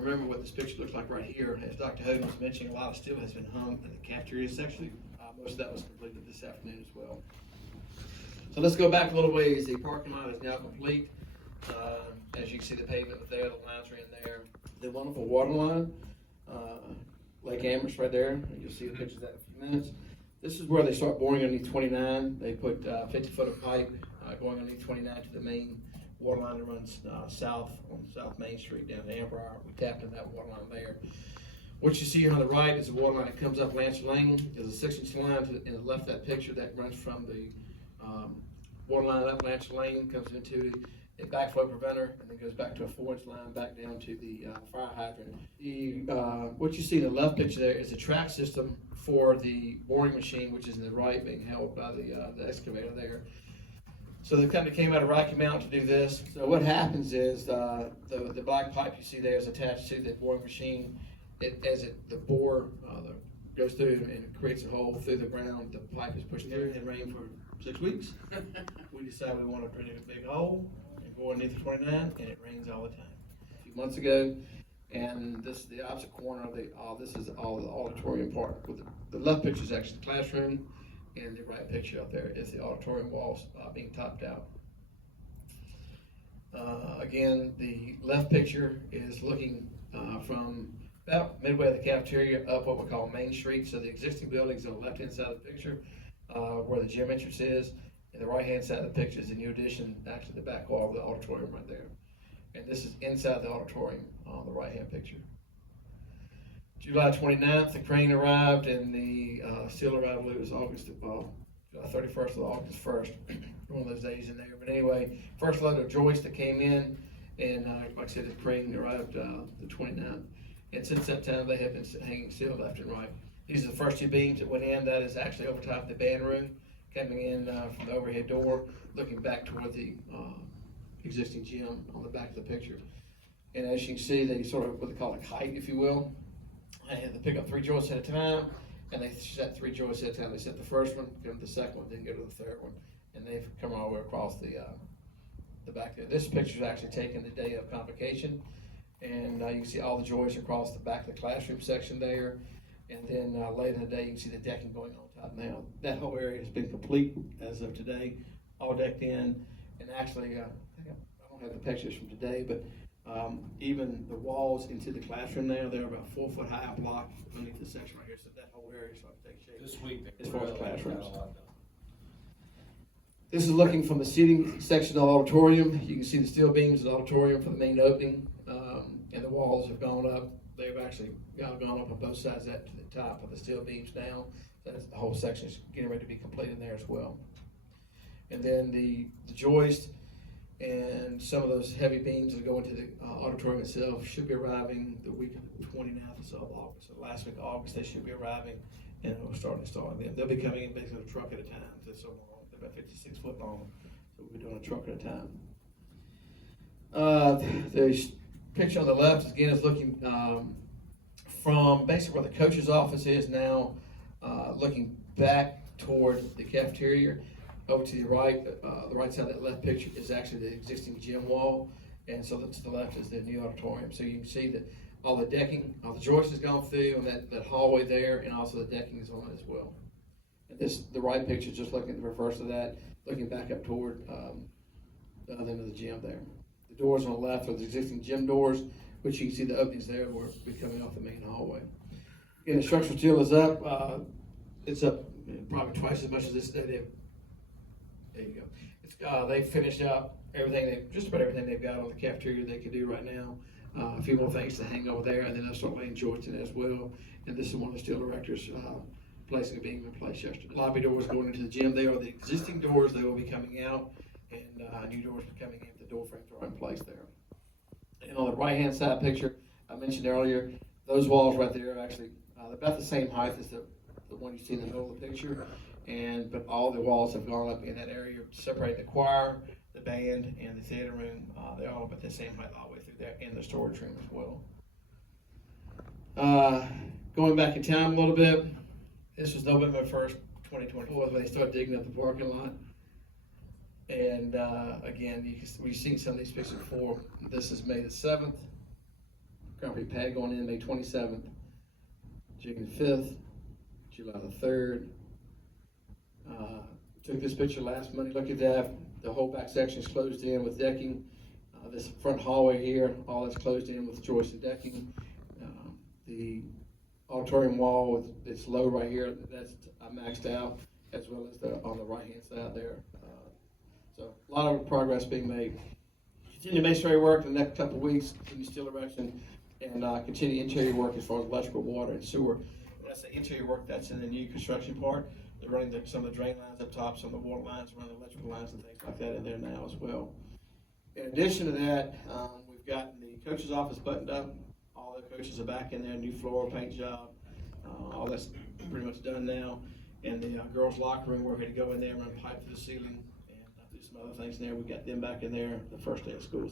remember what this picture looks like right here, as Dr. Hogan was mentioning, a lot of steel has been hung in the cafeteria section. Most of that was completed this afternoon as well. So let's go back a little ways. The parking lot is now complete. As you can see, the pavement is there, the lines are in there. The wonderful water line, Lake Amherst right there. You'll see the pictures of that in a few minutes. This is where they start boring underneath 29. They put 50 foot of pipe going underneath 29 to the main water line that runs south on South Main Street down to Amber. We tapped in that water line there. What you see here on the right is the water line that comes up Lancer Lane. There's a 6-inch line to the left of that picture that runs from the water line up Lancer Lane, comes into a backflow preventer, and then goes back to a 4-inch line back down to the fire hydrant. What you see in the left picture there is a track system for the boring machine, which is in the right, being held by the excavator there. So the company came out of Rocky Mountain to do this. So what happens is the black pipe you see there is attached to the boring machine. The bore goes through and it creates a hole through the ground, the pipe is pushed through. It had rained for 6 weeks. We decided we wanted to put in a big hole and go underneath the 29, and it rains all the time. A few months ago, and this is the opposite corner of this is all the auditorium part. With the left picture is actually the classroom, and the right picture out there is the auditorium walls being topped out. Again, the left picture is looking from about midway of the cafeteria up what we call Main Street. So the existing buildings on the left-hand side of the picture, where the gym entrance is, and the right-hand side of the picture is the new addition, actually the back wall of the auditorium right there. And this is inside the auditorium on the right-hand picture. July 29th, the crane arrived, and the steel arrived. I believe it was August 31st or August 1st, one of those days in there. But anyway, first load of joists that came in, and like I said, the crane arrived the 29th. And since that time, they have been hanging steel left and right. These are the first 2 beams that went in. That is actually over top of the band room, coming in from the overhead door, looking back toward the existing gym on the back of the picture. And as you can see, they sort of what they call a kite, if you will. And they pick up 3 joists at a time, and they set 3 joists at a time. They set the first one, go to the second one, then go to the third one, and they've come all the way across the back there. This picture is actually taken the day of convocation. And you can see all the joists across the back of the classroom section there. And then later in the day, you can see the decking going on top now. That whole area has been complete as of today, all decked in. And actually, I don't have the pictures from today, but even the walls into the classroom now, they're about 4 foot high block underneath the section right here. So that whole area is starting to take shape This week, as far as classrooms. This is looking from the seating section of the auditorium. You can see the steel beams of the auditorium for the main opening, and the walls have gone up. They've actually gone up on both sides of that to the top of the steel beams now. That's the whole section is getting ready to be completed there as well. And then the joist and some of those heavy beams that go into the auditorium itself should be arriving the week of the 29th or so of August. So last week of August, they should be arriving, and we'll start installing them. They'll be coming in basically a truck at a time. They're so long. They're about 56 foot long, so we'll be doing a truck at a time. The picture on the left, again, is looking from basically where the coach's office is now, looking back toward the cafeteria. Over to the right side of that left picture is actually the existing gym wall, and so to the left is the new auditorium. So you can see that all the decking, all the joists has gone through on that hallway there, and also the decking is on it as well. And the right picture is just looking at the reverse of that, looking back up toward the other end of the gym there. The doors on the left are the existing gym doors, which you can see the openings there will be coming off the main hallway. Again, the structural steel is up. It's up probably twice as much as this day. There you go. They finished up everything, just about everything they've got on the cafeteria they can do right now. A few more things to hang over there, and then they'll start laying joists in as well. And this is one of the steel directors placing a beam in place yesterday. Lobby doors going into the gym. They are the existing doors. They will be coming out, and new doors will be coming in. The door frames are in place there. And on the right-hand side picture, I mentioned earlier, those walls right there are actually they're about the same height as the one you see in the middle of the picture. But all the walls have gone up in that area, separating the choir, the band, and the theater room. They're all about the same height all the way through there, and the storage room as well. Going back in time a little bit, this was November 1st, 2024, when they started digging up the parking lot. And again, we've seen some of these pictures before. This is May the 7th. concrete pad going in May 27th, June 5th, July the 3rd. Took this picture last Monday. Look at that. The whole back section is closed in with decking. This front hallway here, all that's closed in with joisted decking. The auditorium wall, it's low right here. That's maxed out, as well as on the right-hand side there. So a lot of progress being made. Continue masonry work in the next couple of weeks, continue steel erection, and continue interior work as far as electrical, water, and sewer. That's the interior work that's in the new construction part. They're running some of the drain lines up top, some of the water lines, running the electrical lines and things like that in there now as well. In addition to that, we've gotten the coach's office buttoned up. All the coaches are back in there, new floor, paint job. All that's pretty much done now. And the girls' locker room, we're ready to go in there, run pipe to the ceiling, and do some other things in there. We got them back in there the first day of school.